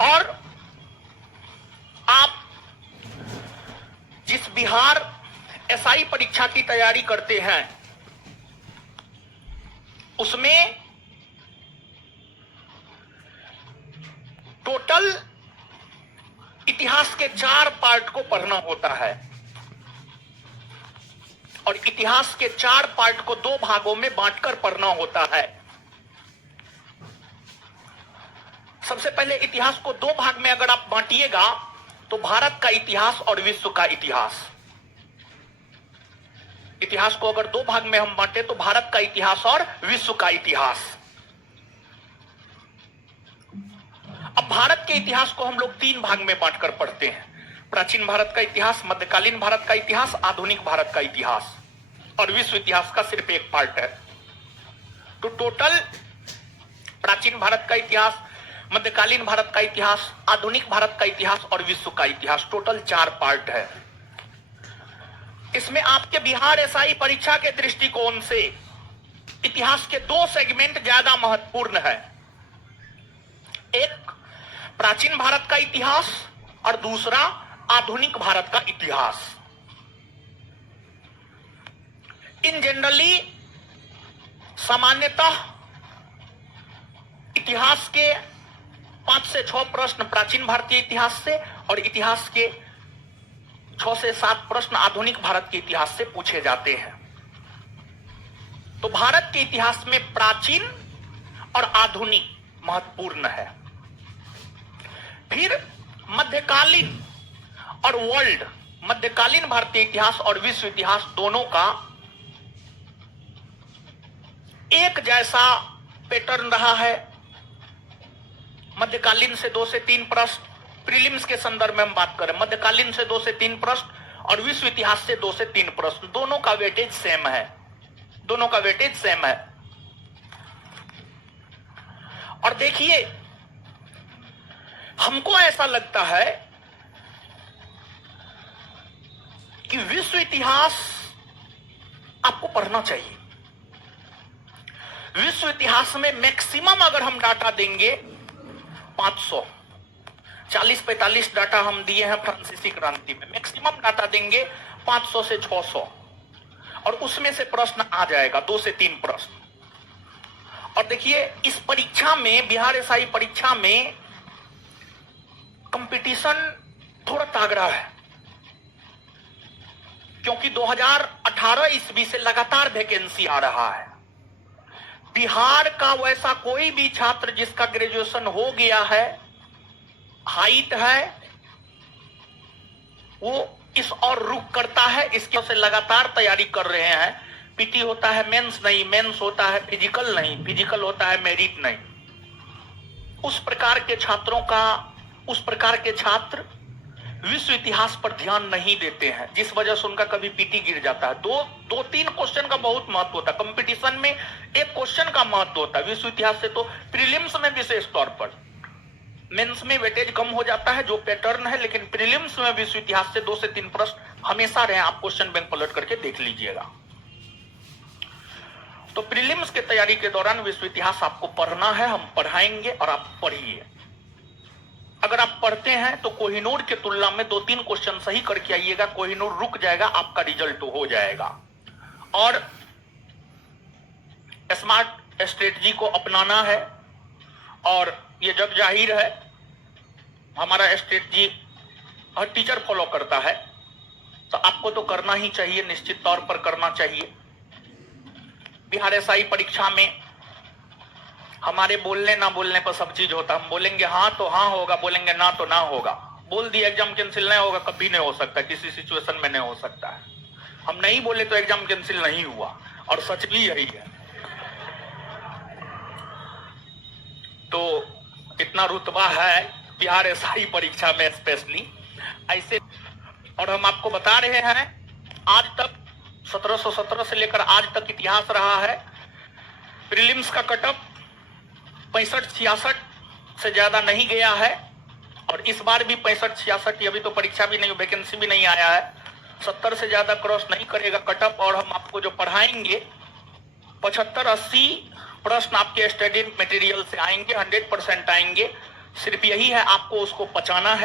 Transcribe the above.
और आप जिस बिहार एसआई परीक्षा की तैयारी करते हैं उसमें टोटल इतिहास के 4 पार्ट को पढ़ना होता है और इतिहास के 4 पार्ट को 2 भागों में बांटकर पढ़ना होता है। सबसे पहले इतिहास को 2 भाग में अगर आप बांटिएगा तो भारत का इतिहास और विश्व का इतिहास। इतिहास को अगर 2 भाग में हम बांटे तो भारत का इतिहास और विश्व का इतिहास। अब भारत के इतिहास को हम लोग 3 भाग में बांटकर पढ़ते हैं, प्राचीन भारत का इतिहास, मध्यकालीन भारत का इतिहास, आधुनिक भारत का इतिहास, और विश्व इतिहास का सिर्फ एक पार्ट है। तो टोटल प्राचीन भारत का इतिहास, मध्यकालीन भारत का इतिहास, आधुनिक भारत का इतिहास और विश्व का इतिहास, टोटल 4 पार्ट है। इसमें आपके बिहार एसआई परीक्षा के दृष्टिकोण से इतिहास के 2 सेगमेंट ज्यादा महत्वपूर्ण है, एक प्राचीन भारत का इतिहास और दूसरा आधुनिक भारत का इतिहास। इन जनरली सामान्यतः इतिहास के 5 से 6 प्रश्न प्राचीन भारतीय इतिहास से और इतिहास के 6 से 7 प्रश्न आधुनिक भारत के इतिहास से पूछे जाते हैं। तो भारत के इतिहास में प्राचीन और आधुनिक महत्वपूर्ण है। फिर मध्यकालीन और वर्ल्ड, मध्यकालीन भारतीय इतिहास और विश्व इतिहास दोनों का एक जैसा पैटर्न रहा है। मध्यकालीन से 2 से 3 प्रश्न, प्रीलिम्स के संदर्भ में हम बात करें, मध्यकालीन से 2 से 3 प्रश्न और विश्व इतिहास से 2 से 3 प्रश्न, दोनों का वेटेज सेम है, दोनों का वेटेज सेम है। और देखिए, हमको ऐसा लगता है कि विश्व इतिहास आपको पढ़ना चाहिए। विश्व इतिहास में मैक्सिमम अगर हम डाटा देंगे 500, 40-45 डाटा हम दिए हैं फ्रांसीसी क्रांति में, मैक्सिमम डाटा देंगे 500 से 600 और उसमें से प्रश्न आ जाएगा 2 से 3 प्रश्न। और देखिए, इस परीक्षा में, बिहार एसआई परीक्षा में कंपटीशन थोड़ा तगड़ा है, क्योंकि 2018 ईस्वी से लगातार वैकेंसी आ रहा है। बिहार का वैसा कोई भी छात्र जिसका ग्रेजुएशन हो गया है, हाइट है, वो इस और रुक करता है, इसके से लगातार तैयारी कर रहे हैं। पीटी होता है मेंस नहीं, मेंस होता है फिजिकल नहीं, फिजिकल होता है मेरिट नहीं। उस प्रकार के छात्रों का, उस प्रकार के छात्र विश्व इतिहास पर ध्यान नहीं देते हैं, जिस वजह से उनका कभी पीटी गिर जाता है। 2-3 क्वेश्चन का बहुत महत्व होता है कंपटीशन में, एक क्वेश्चन का महत्व होता है विश्व इतिहास से। तो प्रीलिम्स में विशेष तौर पर, मेंस में वेटेज कम हो जाता है जो पैटर्न है, लेकिन प्रीलिम्स में विश्व इतिहास से 2 से 3 प्रश्न हमेशा रहे। आप क्वेश्चन बैंक पलट करके देख लीजिएगा। तो प्रीलिम्स के तैयारी के दौरान विश्व इतिहास आपको पढ़ना है, हम पढ़ाएंगे और आप पढ़िए। अगर आप पढ़ते हैं तो कोहिनूर की तुलना में 2-3 क्वेश्चन सही करके आइएगा, कोहिनूर रुक जाएगा, आपका रिजल्ट हो जाएगा। और स्मार्ट स्ट्रेटजी को अपनाना है, और ये जग जाहिर है हमारा स्ट्रेटजी हर टीचर फॉलो करता है, तो आपको तो करना ही चाहिए, निश्चित तौर पर करना चाहिए। बिहार एसआई परीक्षा में हमारे बोलने ना बोलने पर सब चीज होता है। हम बोलेंगे हाँ तो हाँ होगा, बोलेंगे ना तो ना होगा। बोल दिया एग्जाम कैंसिल नहीं होगा, कभी नहीं हो सकता, किसी सिचुएशन में नहीं हो सकता है। हम नहीं बोले तो एग्जाम कैंसिल नहीं हुआ, और सच भी यही है। तो इतना रुतबा है बिहार एसआई परीक्षा में स्पेशली ऐसे। और हम आपको बता रहे हैं, आज तक 1717 से लेकर आज तक इतिहास रहा है। प्रीलिम्स का कटअप 65-66 से ज्यादा नहीं गया है, और इस बार भी 65-66, अभी तो परीक्षा भी नहीं, वैकेंसी भी नहीं आया है, 70 से ज्यादा क्रॉस नहीं करेगा कटअप। और हम आपको जो पढ़ाएंगे 75-80 प्रश्न आपके स्टडी मटेरियल से आएंगे, 100% आएंगे। सिर्फ यही है, आपको उसको पचाना है।